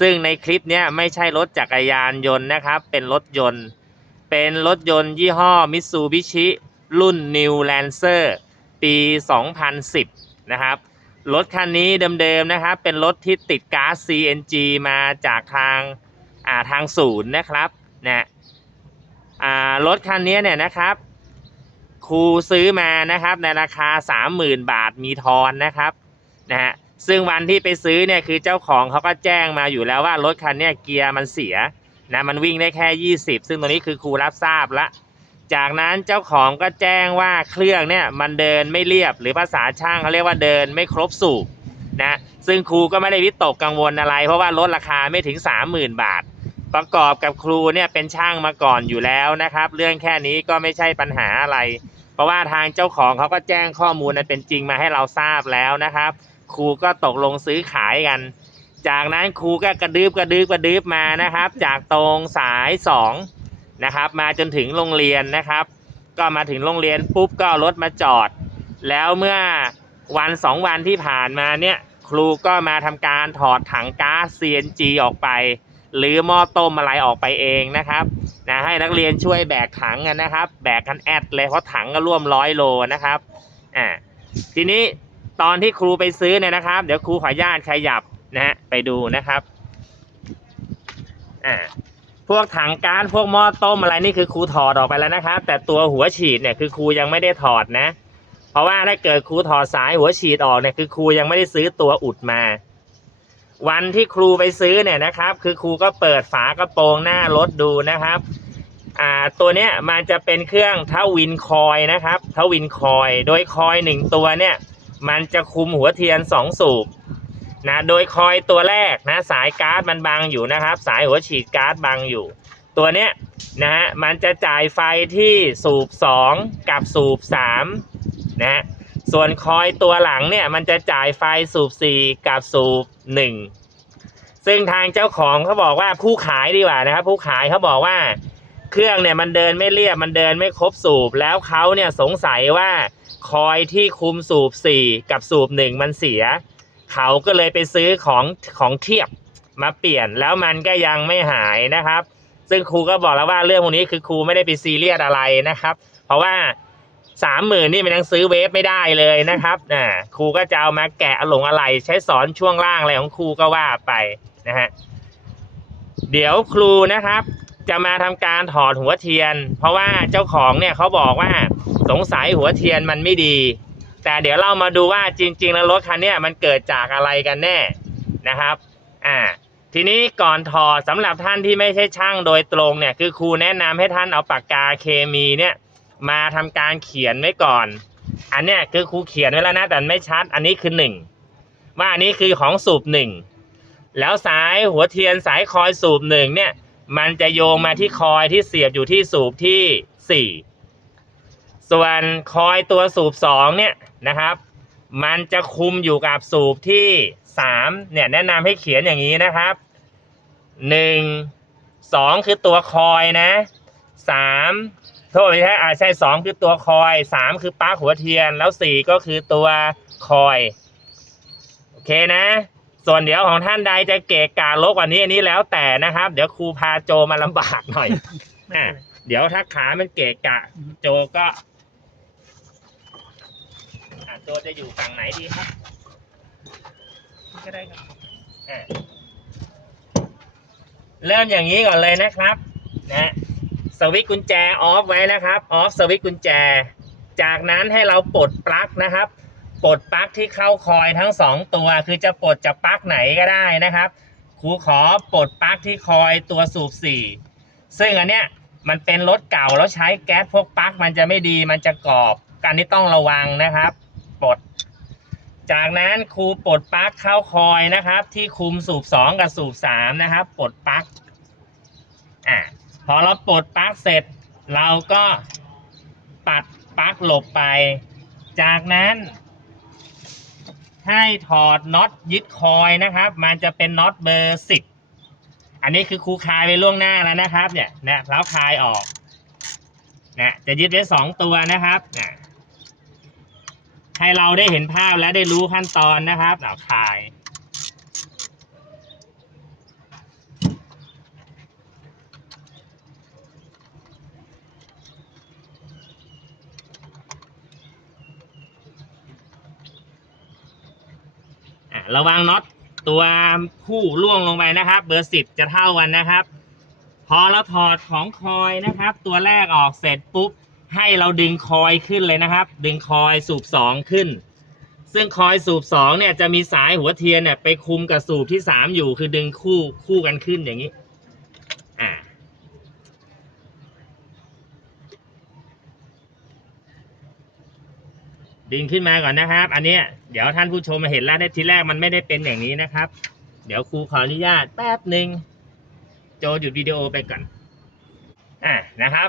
ซึ่งในคลิปนี้ไม่ใช่รถจักรยานยนต์นะครับ เป็นรถยนต์ เป็นรถยนต์ยี่ห้อมิตซูบิชิรุ่น New Lancer ปี 2010 นะครับ รถคันนี้เดิมๆนะครับ เป็นรถที่ติดก๊าซ CNG มาจากทางอ่าทางศูนย์นะครับนะอ่ารถคันนี้เนี่ยนะครับ ครูซื้อมานะครับในราคา 30,000 บาทมีทอนนะครับนะฮะ ซึ่งวันที่ไปซื้อเนี่ยคือเจ้าของเขาก็แจ้งมาอยู่แล้วว่ารถคันนี้เกียร์มันเสียนะมันวิ่งได้แค่ 20 ซึ่งตรงนี้คือครูรับทราบละ จากนั้นเจ้าของก็แจ้งว่าเครื่องเนี่ยมันเดินไม่เรียบหรือภาษาช่างเขาเรียกว่าเดินไม่ครบสูบนะซึ่งครูก็ไม่ได้วิตกกังวลอะไร เพราะว่าลดราคาไม่ถึง 30,000 บาท ประกอบกับครูเนี่ยเป็นช่างมาก่อนอยู่แล้วนะครับ เรื่องแค่นี้ก็ไม่ใช่ปัญหาอะไร เพราะว่าทางเจ้าของเขาก็แจ้งข้อมูลนั้นเป็นจริงมาให้เราทราบแล้วนะครับ ครูก็ตกลงซื้อขายกัน จากนั้นครูก็กระดืบกระดืบกระดืบมานะครับ จากตรงสายสองนะครับมาจนถึงโรงเรียนนะครับ ก็มาถึงโรงเรียนปุ๊บก็รถมาจอด แล้วเมื่อวันสองวันที่ผ่านมาเนี่ยครูก็มาทำการถอดถังก๊าซ CNG ออกไป หรือหม้อต้มอะไรออกไปเองนะครับนะให้นักเรียนช่วยแบกถังกันนะครับ แบกกันแอดเลยเพราะถังก็ร่วมร้อยโลนะครับอ่าทีนี้ ตอนที่ครูไปซื้อเนี่ยนะครับ เดี๋ยวครูขออนุญาตขยับนะฮะไปดูนะครับอ่าพวกถังก๊าซพวกหม้อต้มอะไรนี่คือครูถอดออกไปแล้วนะครับ แต่ตัวหัวฉีดเนี่ยคือครูยังไม่ได้ถอดนะ เพราะว่าถ้าเกิดครูถอดสายหัวฉีดออกเนี่ยคือครูยังไม่ได้ซื้อตัวอุดมา วันที่ครูไปซื้อเนี่ยนะครับ คือครูก็เปิดฝากระโปรงหน้ารถดูนะครับอ่าตัวเนี้ยมันจะเป็นเครื่องทวินคอยนะครับทวินคอย โดยคอยหนึ่งตัวเนี่ย มันจะคุมหัวเทียนสองสูบนะโดยคอยตัวแรกนะสายก๊าซมันบังอยู่นะครับ สายหัวฉีดก๊าซบังอยู่ ตัวเนี้ยนะฮะมันจะจ่ายไฟที่สูบ 2 กับสูบ3นะฮะส่วนคอยตัวหลังเนี่ยมันจะจ่ายไฟสูบ 4 กับสูบ 1 ซึ่งทางเจ้าของเขาบอกว่าผู้ขายดีกว่านะครับ ผู้ขายเขาบอกว่าเครื่องเนี่ยมันเดินไม่เรียบมันเดินไม่ครบสูบแล้วเขาเนี่ยสงสัยว่า คอยที่คุมสูบ 4 กับสูบ 1 มันเสีย เขาก็เลยไปซื้อของของเทียบมาเปลี่ยนแล้วมันก็ยังไม่หายนะครับ ซึ่งครูก็บอกแล้วว่าเรื่องพวกนี้คือครูไม่ได้ไปซีเรียสอะไรนะครับ เพราะว่าสามหมื่นนี่มันยังซื้อเวฟไม่ได้เลยนะครับอ่าครูก็จะเอามาแกะหลงอะไรใช้สอนช่วงล่างอะไรของครูก็ว่าไปนะฮะเดี๋ยวครูนะครับ จะมาทำการถอดหัวเทียน เพราะว่าเจ้าของเนี่ยเขาบอกว่าสงสัยหัวเทียนมันไม่ดี แต่เดี๋ยวเรามาดูว่าจริง ๆ แล้วรถคันนี้มันเกิดจากอะไรกันแน่นะครับอ่าทีนี้ก่อนถอดสำหรับท่านที่ไม่ใช่ช่างโดยตรงเนี่ยคือครูแนะนำให้ท่านเอาปากกาเคมีเนี่ยมาทำการเขียนไว้ก่อน อันเนี้ยคือครูเขียนไว้แล้วนะแต่ไม่ชัด อันนี้คือหนึ่งว่าอันนี้คือของสูบหนึ่งแล้วสายหัวเทียนสายคอยสูบหนึ่งเนี่ย มันจะโยงมาที่คอยที่เสียบอยู่ที่สูบที่สี่ส่วนคอยตัวสูบสองเนี่ยนะครับ มันจะคุมอยู่กับสูบที่สามเนี่ยแนะนำให้เขียนอย่างนี้นะครับหนึ่งสองคือตัวคอยนะสามโทษไม่ใช่อาใช่สองคือตัวคอยสามคือปลั๊กหัวเทียนแล้วสี่ก็คือตัวคอย โอเคนะ ส่วนเดี๋ยวของท่านใดจะเกะกะลกกว่านี้อันนี้แล้วแต่นะครับ เดี๋ยวครูพาโจมาลำบากหน่อยอะเดี๋ยวถ้าขามันเกะกะ โจก็อะโจจะอยู่ฝั่งไหนดีครับ ก็ได้ครับอะเริ่มอย่างนี้ก่อนเลยนะครับ นะสวิตช์กุญแจออฟไว้นะครับออฟสวิตช์กุญแจ จากนั้นให้เราปลดปลั๊กนะครับ ปลดปลั๊กที่เข้าคอยทั้งสองตัว คือจะปลดจากปลั๊กไหนก็ได้นะครับครูขอปลดปลั๊กที่คอยตัวสูบสี่ซึ่งอันเนี้ยมันเป็นรถเก่าแล้วใช้แก๊สพวกปลั๊กมันจะไม่ดีมันจะกรอบการนี้ต้องระวังนะครับ ปลด จากนั้นครูปลดปลั๊กเข้าคอยนะครับ ที่คุมสูบสองกับสูบสามนะครับปลดปลั๊กอ่าพอเราปลดปลั๊กเสร็จ เราก็ปัดปลั๊กหลบไป จากนั้น ให้ถอดน็อตยึดคอยนะครับ มันจะเป็นน็อตเบอร์สิบอันนี้คือครูคลายไปล่วงหน้าแล้วนะครับ เนี่ยนะแล้วคลายออกนะจะยึดไว้สองตัวนะครับนะให้เราได้เห็นภาพและได้รู้ขั้นตอนนะครับเอาคลาย ระวังน็อตตัวผู้ล่วงลงไปนะครับ เบอร์สิบจะเท่ากันนะครับ พอเราถอดของคอยนะครับ ตัวแรกออกเสร็จปุ๊บ ให้เราดึงคอยขึ้นเลยนะครับ ดึงคอยสูบสองขึ้น ซึ่งคอยสูบสองเนี่ยจะมีสายหัวเทียนเนี่ยไปคุมกับสูบที่สามอยู่คือดึงคู่คู่กันขึ้นอย่างนี้ ดึงขึ้นมาก่อนนะครับ อันนี้เดี๋ยวท่านผู้ชมมาเห็นแล้วในทีแรกมันไม่ได้เป็นอย่างนี้นะครับ เดี๋ยวครูขออนุญาตแป๊บหนึ่งโจหยุดวิดีโอไปก่อนอะนะครับ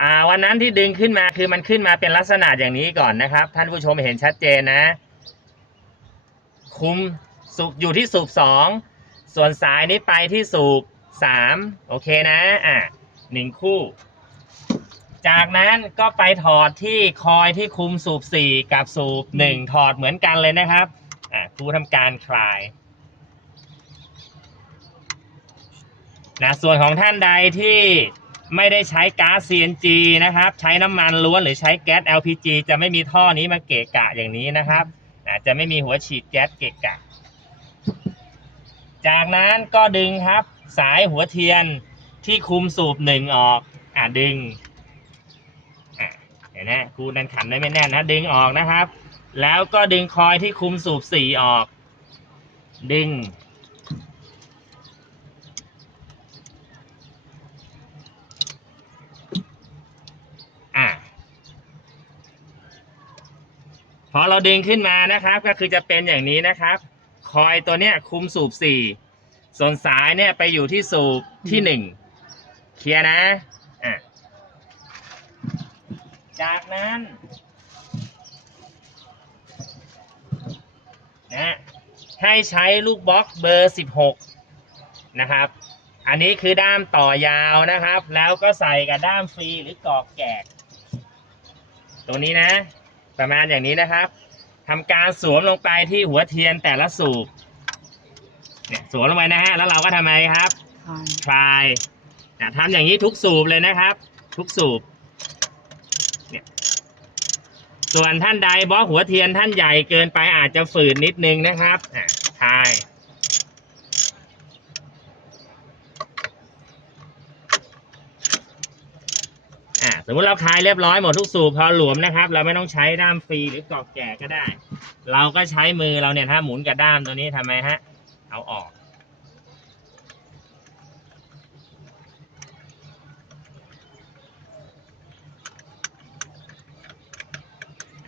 อ่าวันนั้นที่ดึงขึ้นมาคือมันขึ้นมาเป็นลักษณะอย่างนี้ก่อนนะครับ ท่านผู้ชมเห็นชัดเจนนะ คุมสูบอยู่ที่สูบสองส่วนสายนี้ไปที่สูบสามโอเคนะอะหนึ่งคู่ จากนั้นก็ไปถอดที่คอยที่คุมสูบสี่กับสูบหนึ่งถอดเหมือนกันเลยนะครับอะครูทำการคลายนะส่วนของท่านใดที่ไม่ได้ใช้ก๊าซ CNG นะครับ ใช้น้ำมันล้วนหรือใช้แก๊ส LPG จะไม่มีท่อนี้มาเกะกะอย่างนี้นะครับอาจจะไม่มีหัวฉีดแก๊สเกะกะ จากนั้นก็ดึงครับ สายหัวเทียนที่คุมสูบหนึ่งออกอะดึง ห็นไหมครูดันขันได้ไม่แน่นนะ ดึงออกนะครับ แล้วก็ดึงคอยที่คุมสูบสี่ออก ดึง อะพอเราดึงขึ้นมานะครับ ก็คือจะเป็นอย่างนี้นะครับ คอยตัวเนี้ยคุมสูบสี่ส่วนสายเนี่ยไปอยู่ที่สูบที่หนึ่งเคลียร์นะอะ จากนั้นนะให้ใช้ลูกบล็อกเบอร์สิบหกนะครับ อันนี้คือด้ามต่อยาวนะครับ แล้วก็ใส่กับด้ามฟรีหรือกรอกแกก ตัวนี้นะ ประมาณอย่างนี้นะครับทำการสวมลงไปที่หัวเทียนแต่ละสูบเนี่ยสวมลงไปนะฮะแล้วเราก็ทำไมครับคลายนะทำอย่างนี้ทุกสูบเลยนะครับ ทุกสูบเนี่ย ส่วนท่านใดบอกหัวเทียนท่านใหญ่เกินไปอาจจะฝืนนิดนึงนะครับอ่ายสมมติเราคลายเรียบร้อยหมดทุกสูบพอหลวมนะครับ เราไม่ต้องใช้ด้ามฟรีหรือกรอกแก่ก็ได้ เราก็ใช้มือเราเนี่ยถ้าหมุนกับด้ามตัวนี้ทำไมฮะ เอาออก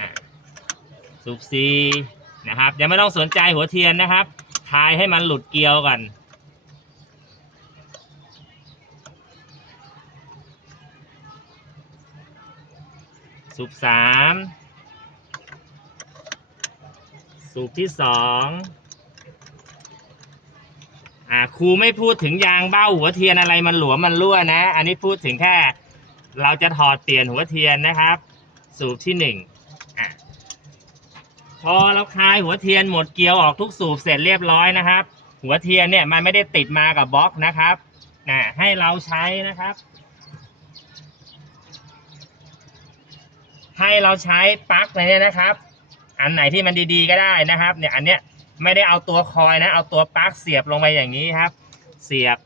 อะสู บซีนะครับยังไม่ต้องสนใจหัวเทียนนะครับคลายให้มันหลุดเกลียวก่อนสูบสามสูบที่สองอ่าครูไม่พูดถึงยางเบ้าหัวเทียนอะไรมันหลวมมันรั่วนะ อันนี้พูดถึงแค่ เราจะถอดเปลี่ยนหัวเทียนนะครับ สูบที่หนึ่งอะ พอเราคลายหัวเทียนหมดเกลียวออกทุกสูบเสร็จเรียบร้อยนะครับ หัวเทียนเนี่ยมันไม่ได้ติดมากับบล็อกนะครับนะให้เราใช้นะครับ ให้เราใช้ปลั๊กอะไรเนี่ยนะครับ อันไหนที่มันดีๆก็ได้นะครับ เนี่ยอันเนี้ยไม่ได้เอาตัวคอยนะ เอาตัวปลั๊กเสียบลงไปอย่างนี้ครับ เสียบ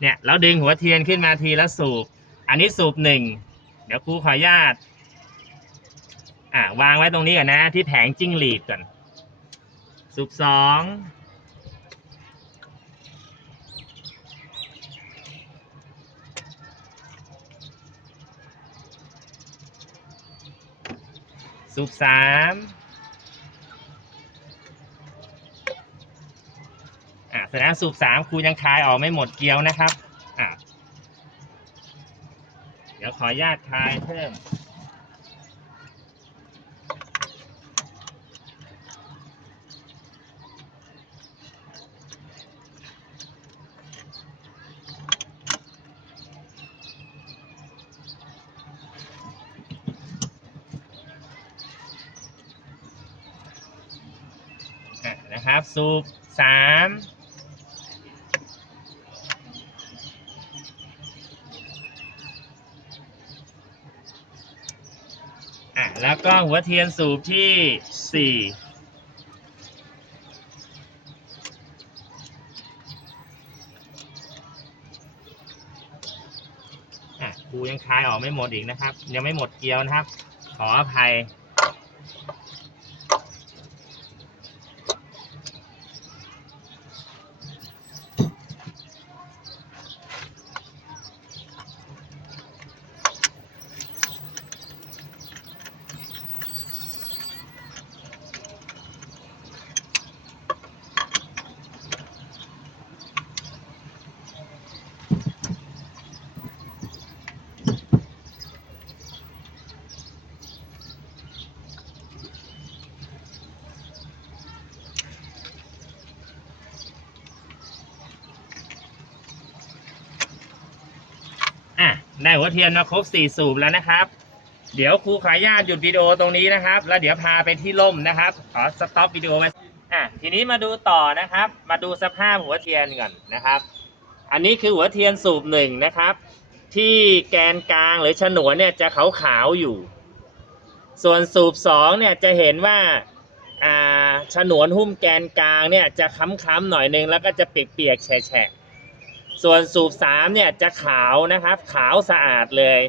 เนี่ยแล้วดึงหัวเทียนขึ้นมาทีละสูบ อันนี้สูบหนึ่งเดี๋ยวครูขออนุญาต อ่าวางไว้ตรงนี้ก่อนนะ ที่แผงจิ้งหรีดก่อนสูบสองสูบสามอ่าแสดงสูบสามครูยังคลายออกไม่หมดเกลียวนะครับอ่าดี๋ยวขออนุญาตคลายเพิ่ม อะนะครับ สูบสามอะแล้วก็หัวเทียนสูบที่สี่อะครูยังคลายออกไม่หมดอีกนะครับ ยังไม่หมดเกลียวนะครับ ขออภัย ได้หัวเทียนมาครบสี่สูบแล้วนะครับ เดี๋ยวครูขออนุญาตหยุดวิดีโอตรงนี้นะครับ แล้วเดี๋ยวพาไปที่ร่มนะครับ ขอสต็อปวิดีโอไว้อะทีนี้มาดูต่อนะครับ มาดูสภาพหัวเทียนก่อนนะครับ อันนี้คือหัวเทียนสูบหนึ่งนะครับ ที่แกนกลางหรือฉนวนเนี่ยจะขาวขาวๆอยู่ ส่วนสูบสองเนี่ยจะเห็นว่าอ่าฉนวนหุ้มแกนกลางเนี่ยจะค้ำๆหน่อยนึงแล้วก็จะเปียกๆแฉะๆ ส่วนสูบสามเนี่ยจะขาวนะครับ ขาวสะอาดเลย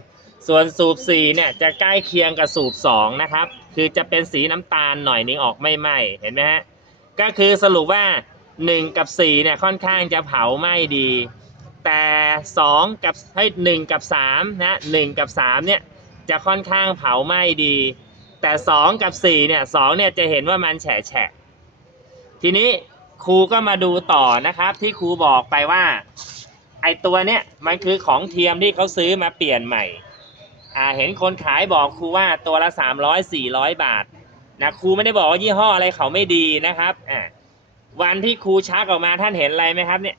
ส่วนสูบสี่เนี่ยจะใกล้เคียงกับสูบสองนะครับ คือจะเป็นสีน้ำตาลหน่อยนึงออกไม่ไหม้เห็นไหมฮะ ก็คือสรุปว่า 1 กับ4เนี่ยค่อนข้างจะเผาไหม้ดี แต่ 2 กับให้1กับ3นะ1กับ3เนี่ยจะค่อนข้างเผาไหม้ดี แต่ 2 กับ4เนี่ย2เนี่ยจะเห็นว่ามันแฉะแฉะทีนี้ ครูก็มาดูต่อนะครับ ที่ครูบอกไปว่า ไอตัวเนี้ยมันคือของเทียมที่เขาซื้อมาเปลี่ยนใหม่อ่าเห็นคนขายบอกครูว่าตัวละ300 400บาทนะครูไม่ได้บอกว่ายี่ห้ออะไรเขาไม่ดีนะครับอ่าวันที่ครูชักออกมาท่านเห็นอะไรไหมครับ เนี่ย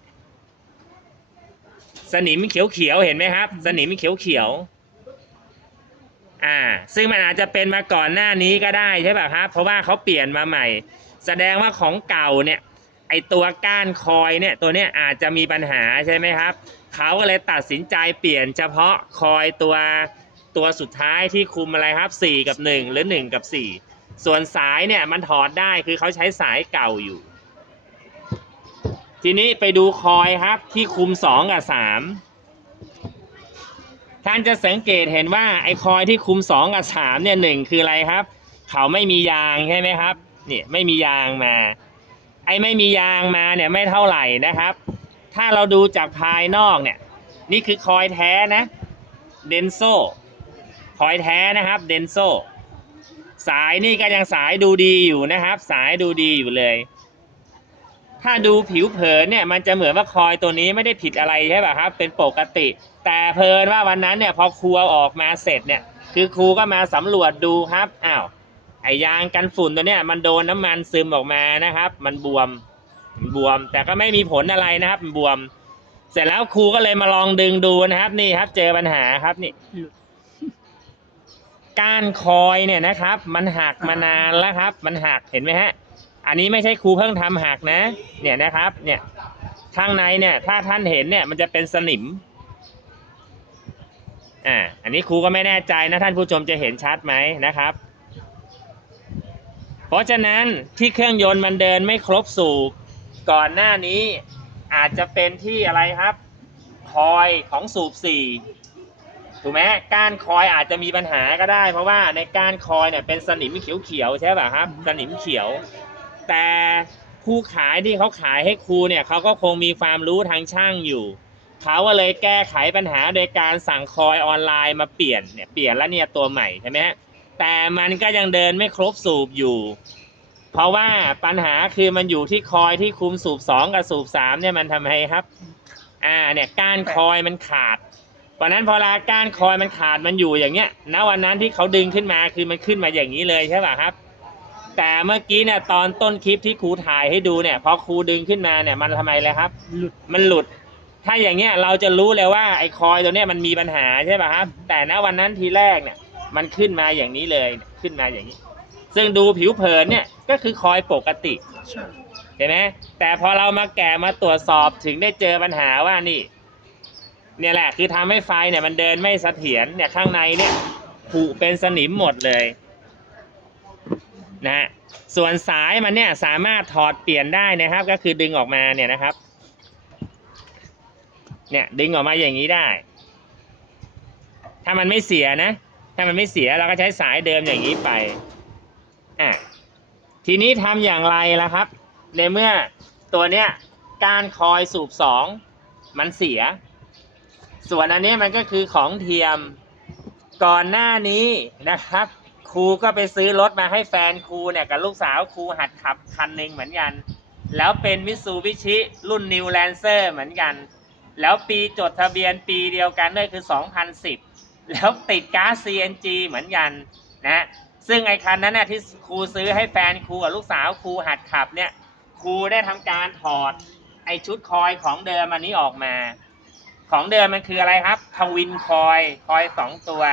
สนิมเขียวๆเห็นไหมครับ สนิมเขียวๆอ่า ซึ่งมันอาจจะเป็นมาก่อนหน้านี้ก็ได้ใช่ป่ะครับ เพราะว่าเขาเปลี่ยนมาใหม่ แสดงว่าของเก่าเนี่ย ไอตัวก้านคอยเนี่ยตัวเนี้ยอาจจะมีปัญหาใช่ไหมครับเขาก็เลยตัดสินใจเปลี่ยนเฉพาะคอยตัวตัวสุดท้ายที่คุมอะไรครับ 4 กับ 1 หรือ 1 กับ 4 ส่วนสายเนี่ยมันถอดได้คือเขาใช้สายเก่าอยู่ ทีนี้ไปดูคอยครับที่คุม 2 กับ 3 ท่านจะสังเกตเห็นว่าไอ้คอยที่คุม 2 กับ 3 เนี่ยหนึ่งคืออะไรครับ เขาไม่มียางใช่ไหมครับเนี่ยไม่มียางมา ไอ้ไม่มียางมาเนี่ยไม่เท่าไหร่นะครับ ถ้าเราดูจากภายนอกเนี่ย นี่คือคอยแท้นะเดนโซคอยแท้นะครับเดนโซสายนี่ก็ยังสายดูดีอยู่นะครับ สายดูดีอยู่เลย ถ้าดูผิวเผินเนี่ยมันจะเหมือนว่าคอยตัวนี้ไม่ได้ผิดอะไรใช่ป่ะครับ เป็นปกติ แต่เพลินว่าวันนั้นเนี่ยพอครูเอาออกมาเสร็จเนี่ย คือครูก็มาสำรวจดูครับอ้าว ไอยางกันฝุ่นตัวเนี้ยมันโดนน้ำมันซึมออกมานะครับ มันบวมมันบวม แต่ก็ไม่มีผลอะไรนะครับมันบวม เสร็จแล้วครูก็เลยมาลองดึงดูนะครับ นี่ครับ เจอปัญหาครับนี่หลุดก้านคอยเนี่ยนะครับ มันหักมานานแล้วครับ มันหักเห็นไหมฮะ อันนี้ไม่ใช่ครูเพิ่งทำหักนะ เนี่ยนะครับ เนี่ยข้างในเนี่ย ถ้าท่านเห็นเนี่ย มันจะเป็นสนิมอ่าอันนี้ครูก็ไม่แน่ใจนะท่านผู้ชมจะเห็นชัดไหมนะครับ เพราะฉะนั้นที่เครื่องยนต์มันเดินไม่ครบสูบก่อนหน้านี้อาจจะเป็นที่อะไรครับ คอยของสูบสี่ถูกไหมก้านคอยอาจจะมีปัญหาก็ได้ เพราะว่าในก้านคอยเนี่ยเป็นสนิมเขียวๆใช่ป่ะครับ สนิมเขียว แต่ผู้ขายที่เขาขายให้ครูเนี่ยเขาก็คงมีความรู้ทางช่างอยู่เขาก็เลยแก้ไขปัญหาโดยการสั่งคอยออนไลน์มาเปลี่ยนเนี่ยเปลี่ยนแล้วเนี่ยตัวใหม่ใช่ไหมฮะ แต่มันก็ยังเดินไม่ครบสูบอยู่ เพราะว่าปัญหาคือมันอยู่ที่คอยที่คุมสูบสองกับสูบสามเนี่ยมันทำไมครับ อ่าเนี่ยก้านคอยมันขาดเพราะนั้นพอลาก้านคอยมันขาดมันอยู่อย่างเงี้ยณวันนั้นที่เขาดึงขึ้นมาคือมันขึ้นมาอย่างนี้เลยใช่ป่ะครับ แต่เมื่อกี้เนี่ยตอนต้นคลิปที่ครูถ่ายให้ดูเนี่ยพอครูดึงขึ้นมาเนี่ยมันทำไมเลยครับ หลุดมันหลุด ถ้าอย่างเงี้ยเราจะรู้เลยว่าไอ้คอยตัวเนี้ยมันมีปัญหาใช่ป่ะครับ แต่ณวันนั้นทีแรกเนี่ย มันขึ้นมาอย่างนี้เลยขึ้นมาอย่างนี้ ซึ่งดูผิวเผินเนี่ยก็คือคอยปกติใช่เห็นไหมแต่พอเรามาแกะมาตรวจสอบถึงได้เจอปัญหาว่านี่ เนี่ยแหละคือทำให้ไฟเนี่ยมันเดินไม่เสถียรเนี่ยข้างในเนี่ยผุเป็นสนิมหมดเลยนะฮะส่วนสายมันเนี่ยสามารถถอดเปลี่ยนได้นะครับ ก็คือดึงออกมาเนี่ยนะครับ เนี่ยดึงออกมาอย่างนี้ได้ ถ้ามันไม่เสียนะ ถ้ามันไม่เสียเราก็ใช้สายเดิมอย่างนี้ไปอะทีนี้ทำอย่างไรล่ะครับ ในเมื่อตัวเนี้ยการคอยสูบสองมันเสีย ส่วนอันนี้มันก็คือของเทียมก่อนหน้านี้นะครับ ครูก็ไปซื้อรถมาให้แฟนครูเนี่ยกับลูกสาวครูหัดขับคันหนึ่งเหมือนกัน แล้วเป็นมิ t ซูบิชิรุ่น New Lancer เหมือนกัน แล้วปีจดทะเบียนปีเดียวกันด้วยคือ 2010 แล้วติดก๊าซ CNG เหมือนกันนะซึ่งไอ้คันนั้นนะที่ครูซื้อให้แฟนครูกับลูกสาวครูหัดขับเนี่ยครูได้ทำการถอดไอ้ชุดคอยของเดิมอันนี้ออกมา ของเดิมมันคืออะไรครับทวินคอยคอยสองตัว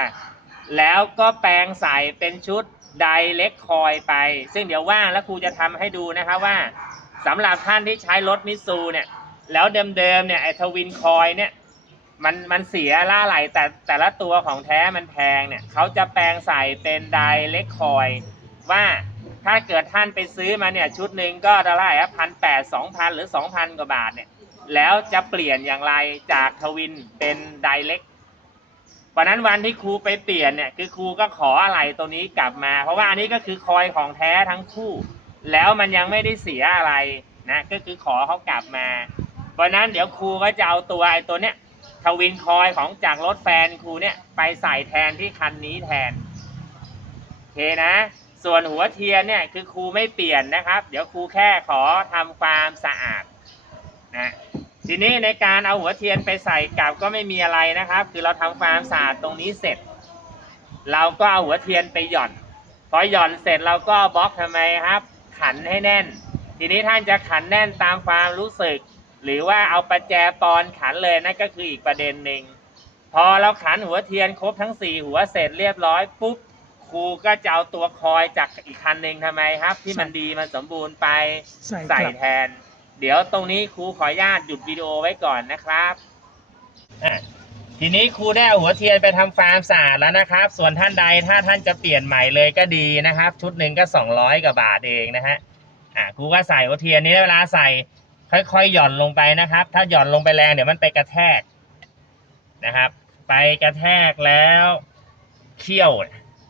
แล้วก็แปลงใส่เป็นชุดไดเล็กคอยไป ซึ่งเดี๋ยวว่างแล้วครูจะทำให้ดูนะครับว่าสำหรับท่านที่ใช้รถมิซูเนี่ยแล้วเดิมๆเนี่ยไอ้ทวินคอยเนี่ย มันมันเสียล่าไหลแต่แต่ละตัวของแท้มันแพงเนี่ยเขาจะแปลงใส่เป็นไดเล็กคอยว่าถ้าเกิดท่านไปซื้อมาเนี่ยชุดหนึ่งก็เท่าไหร่ครับพันแปดสองพันหรือสองพันกว่าบาทเนี่ยแล้วจะเปลี่ยนอย่างไรจากทวินเป็นไดเล็กวันนั้นวันที่ครูไปเปลี่ยนเนี่ยคือครูก็ขออะไรตัวนี้กลับมา เพราะว่าอันนี้ก็คือคอยของแท้ทั้งคู่ แล้วมันยังไม่ได้เสียอะไรนะก็คือขอเขากลับมาวันนั้นเดี๋ยวครูก็จะเอาตัวไอ้ตัวเนี้ย ทวินคอยของจากรถแฟนครูเนี่ยไปใส่แทนที่คันนี้แทนโอเคนะ ส่วนหัวเทียนเนี่ยคือครูไม่เปลี่ยนนะครับ เดี๋ยวครูแค่ขอทำความสะอาดนะทีนี้ในการเอาหัวเทียนไปใส่กลับก็ไม่มีอะไรนะครับ คือเราทำความสะอาดตรงนี้เสร็จ เราก็เอาหัวเทียนไปหย่อน พอหย่อนเสร็จเราก็บล็อกทำไมครับ ขันให้แน่น ทีนี้ท่านจะขันแน่นตามความรู้สึก หรือว่าเอาประแจปอนขันเลยนั่นก็คืออีกประเด็นหนึ่งพอเราขันหัวเทียนครบทั้งสี่หัวเสร็จเรียบร้อยปุ๊บครูก็จะเอาตัวคอยจากอีกคันหนึ่งทำไมครับ ที่มันดีมันสมบูรณ์ไปใส่ใส่กลับแทน เดี๋ยวตรงนี้ครูขออนุญาตหยุดวิดีโอไว้ก่อนนะครับอะทีนี้ครูได้เอาหัวเทียนไปทำฟาร์มสะอาดแล้วนะครับ ส่วนท่านใดถ้าท่านจะเปลี่ยนใหม่เลยก็ดีนะครับ ชุดหนึ่งก็สองร้อยกว่าบาทเองนะฮะอะครูก็ใส่หัวเทียนนี้เวลาใส่ ค่อยๆหย่อนลงไปนะครับ ถ้าหย่อนลงไปแรงเดี๋ยวมันไปกระแทกนะครับ ไปกระแทกแล้วเขี้ยว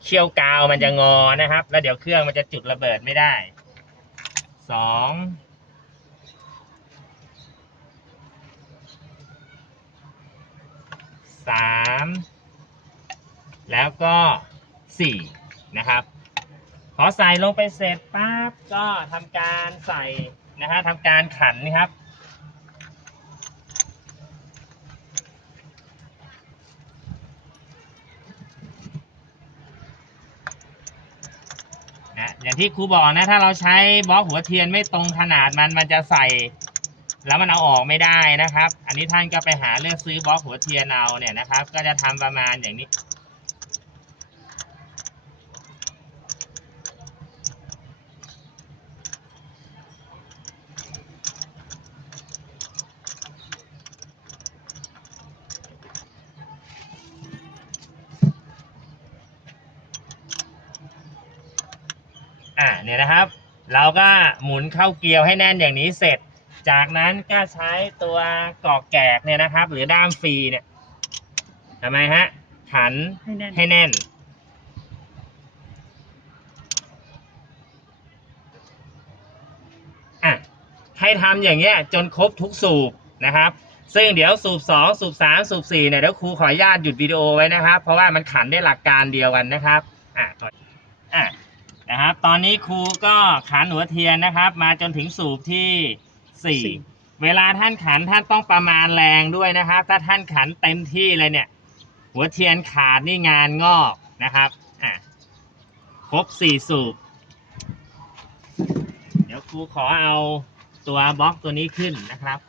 เขี้ยวกาวมันจะงอนะครับ แล้วเดี๋ยวเครื่องมันจะจุดระเบิดไม่ได้สองสามแล้วก็สี่นะครับ พอใส่ลงไปเสร็จปั๊บก็ทำการใส่ นะฮะทำการขันครับนะอย่างที่ครูบอกนะถ้าเราใช้บล็อกหัวเทียนไม่ตรงขนาดมันมันจะใส่ แล้วมันเอาออกไม่ได้นะครับ อันนี้ท่านก็ไปหาเลือกซื้อบล็อกหัวเทียนเอาเนี่ยนะครับ ก็จะทำประมาณอย่างนี้ อ่าเนี่ยนะครับ เราก็หมุ นเข้าเกลียวให้แน่นอย่างนี้เสร็จ จากนั้นก็ใช้ตัวกอกแกกเนี่ยนะครับ หรือด้ามฟรีเนี่ยทำไมฮะขันให้แน่นให้แน่นอะให้ทำอย่างเงี้ยจนครบทุกสูบนะครับ ซึ่งเดี๋ยวสูบสองสูบสามสูบสี่เนี่ยเดี๋ยวครูขออนุญาตหยุดวิดีโอไว้นะครับ เพราะว่ามันขันได้หลักการเดียวกันนะครับอะขออะ นะครับ ตอนนี้ครูก็ขันหัวเทียนนะครับ มาจนถึงสูบที่สี่สี่ เวลาท่านขันท่านต้องประมาณแรงด้วยนะครับ ถ้าท่านขันเต็มที่เลยเนี่ย หัวเทียนขาดนี่งานงอกนะครับ อะ ครบสี่สูบ เดี๋ยวครูขอเอาตัวบล็อกตัวนี้ขึ้นนะครับ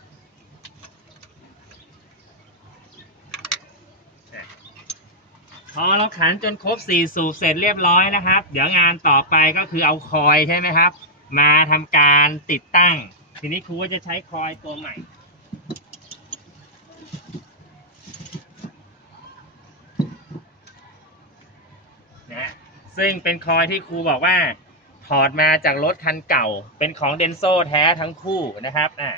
พอเราขันจนครบสี่สูบเสร็จเรียบร้อยนะครับ เดี๋ยวงานต่อไปก็คือเอาคอยใช่ไหมครับ มาทำการติดตั้ง ทีนี้ครูก็จะใช้คอยตัวใหม่นะฮะซึ่งเป็นคอยที่ครูบอกว่า ถอดมาจากรถคันเก่า เป็นของเดนโซแท้ทั้งคู่นะครับอะ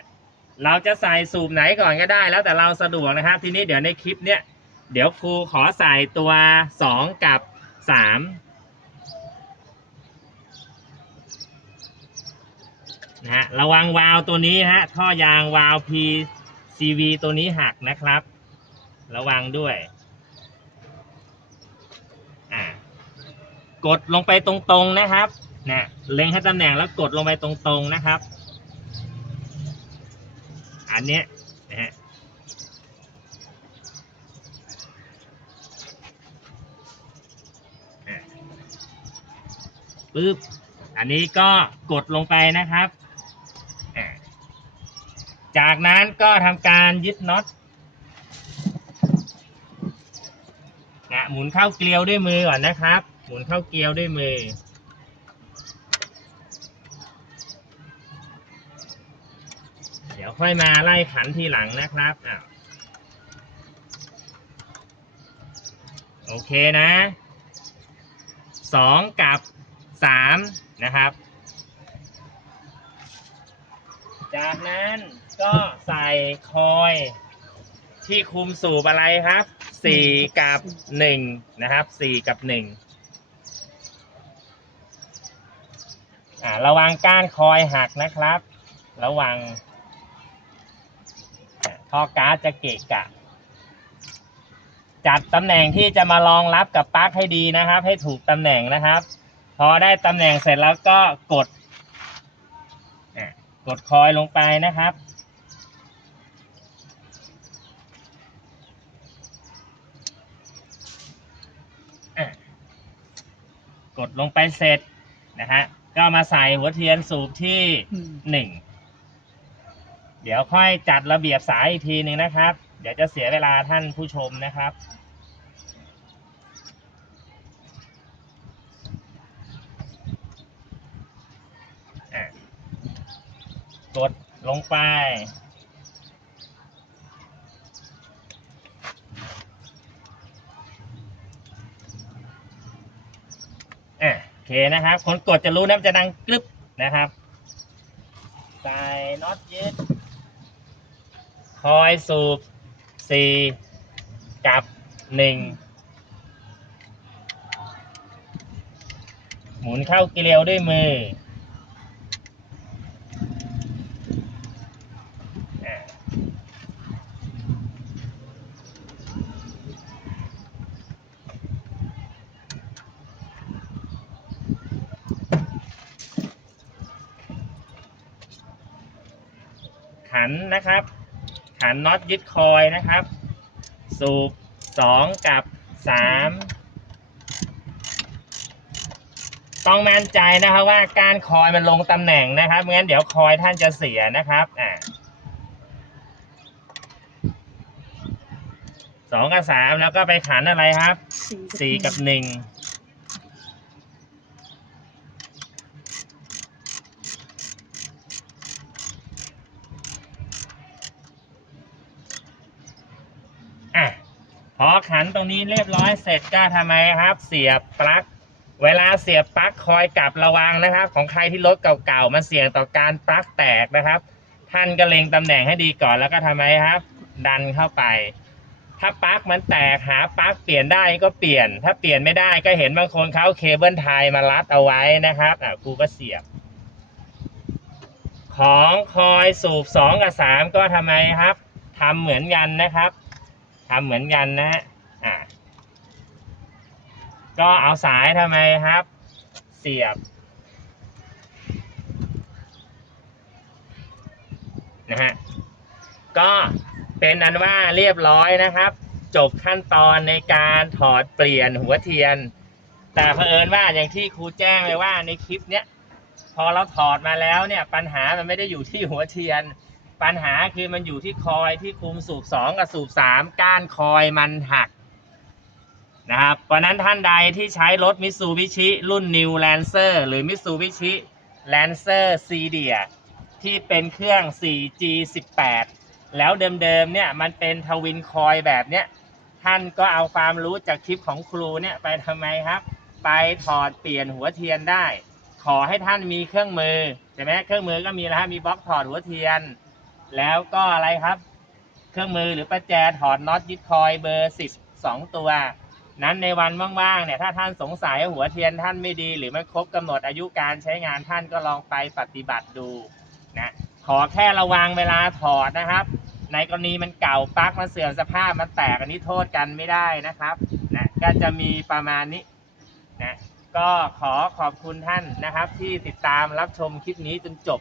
เราจะใส่สูบไหนก่อนก็ได้แล้วแต่เราสะดวกนะครับ ทีนี้เดี๋ยวในคลิปเนี้ย เดี๋ยวครูขอใส่ตัวสองกับสามนะฮะระวังวาล์วตัวนี้ฮะท่อยางวาล์ว PCV ตัวนี้หักนะครับ ระวังด้วยอ่ากดลงไปตรงๆนะครับนะเล็งให้ตำแหน่งแล้วกดลงไปตรงๆนะครับ อันเนี้ยนะฮะอะ ปึ๊บอันนี้ก็กดลงไปนะครับ จากนั้นก็ทำการยึดน็อตนะหมุนเข้าเกลียวด้วยมือก่อนนะครับ หมุนเข้าเกลียวด้วยมือ เดี๋ยวค่อยมาไล่ขันทีหลังนะครับอ้าวโอเคนะสองกับ สามนะครับ จากนั้นก็ใส่คอยที่คุมสูบอะไรครับสี่กับหนึ่งนะครับสี่กับหนึ่งระวังก้านคอยหักนะครับ ระวังท่อก๊าซจะเกะกะ จัดตำแหน่งที่จะมารองรับกับปลั๊กให้ดีนะครับ ให้ถูกตำแหน่งนะครับ พอได้ตำแหน่งเสร็จแล้วก็กดอะกดคอยลงไปนะครับอะกดลงไปเสร็จนะฮะ ก็มาใส่หัวเทียนสูบที่อืมหนึ่ง เดี๋ยวค่อยจัดระเบียบสายอีกทีหนึ่งนะครับ เดี๋ยวจะเสียเวลาท่านผู้ชมนะครับ กดลงไป อะโอเคนะครับ คนกดจะรู้นะมันจะดังกรึบนะครับใส่น็อตยึด คอยสูบสี่กับหนึ่งหมุนเข้าเกลียวด้วยมือ นะครับขันน็อตยึดคอยนะครับ สูบสองกับสามต้องมั่นใจนะครับว่าการคอยมันลงตำแหน่งนะครับไม่งั้นเดี๋ยวคอยท่านจะเสียนะครับอ่าสองกับสามแล้วก็ไปขันอะไรครับสี่กับหนึ่ง พอขันตรงนี้เรียบร้อยเสร็จก็ทำไมครับ เสียบปลั๊กเวลาเสียบปลั๊กคอยกลับระวังนะครับ ของใครที่รถเก่าๆมันเสี่ยงต่อการปลั๊กแตกนะครับ ท่านก็เล็งตำแหน่งให้ดีก่อนแล้วก็ทำไมครับ ดันเข้าไป ถ้าปลั๊กมันแตกหาปลั๊กเปลี่ยนได้ก็เปลี่ยน ถ้าเปลี่ยนไม่ได้ก็เห็นบางคนเขาเคเบิลไทยมารัดเอาไว้นะครับอะครูก็เสียบ ของคอยสูบสองกับสามก็ทำไมครับทำเหมือนกันนะครับ ทำเหมือนกันนะฮะอะก็เอาสายทำไมครับ เสียบนะฮะก็เป็นอันว่าเรียบร้อยนะครับ จบขั้นตอนในการถอดเปลี่ยนหัวเทียน แต่เผอิญว่าอย่างที่ครูแจ้งเลยว่าในคลิปเนี้ยพอเราถอดมาแล้วเนี่ยปัญหามันไม่ได้อยู่ที่หัวเทียน ปัญหาคือมันอยู่ที่คอยที่คุมสูบสองกับสูบสามก้านคอยมันหักนะครับเพราะนั้นท่านใดที่ใช้รถมิ t ซูบิชิรุ่น New Lancer หรือ Mitsubishi Lancer c d i a ที่เป็นเครื่อง 4G18 แล้วเดิมๆเนี่ยมันเป็นทวินคอยแบบเนี้ยท่านก็เอาความรู้จากคลิปของครูเนี่ยไปทำไมครับ ไปถอดเปลี่ยนหัวเทียนได้ ขอให้ท่านมีเครื่องมือใช่ไหมเครื่องมือก็มีแล้วฮะมีบล็อกถอดหัวเทียน แล้วก็อะไรครับ เครื่องมือหรือประแจถอดน็อตยึดคอยเบอร์สิบสองตัว นั้นในวันว่างๆเนี่ยถ้าท่านสงสัยหัวเทียนท่านไม่ดี หรือไม่ครบกำหนดอายุการใช้งานท่านก็ลองไปปฏิบัติดูนะขอแค่ระวังเวลาถอดนะครับ ในกรณีมันเก่าปลั๊กมันเสื่อมสภาพมันแตกอันนี้โทษกันไม่ได้นะครับนะก็จะมีประมาณนี้นะก็ขอขอบคุณท่านนะครับที่ติดตามรับชมคลิปนี้จนจบ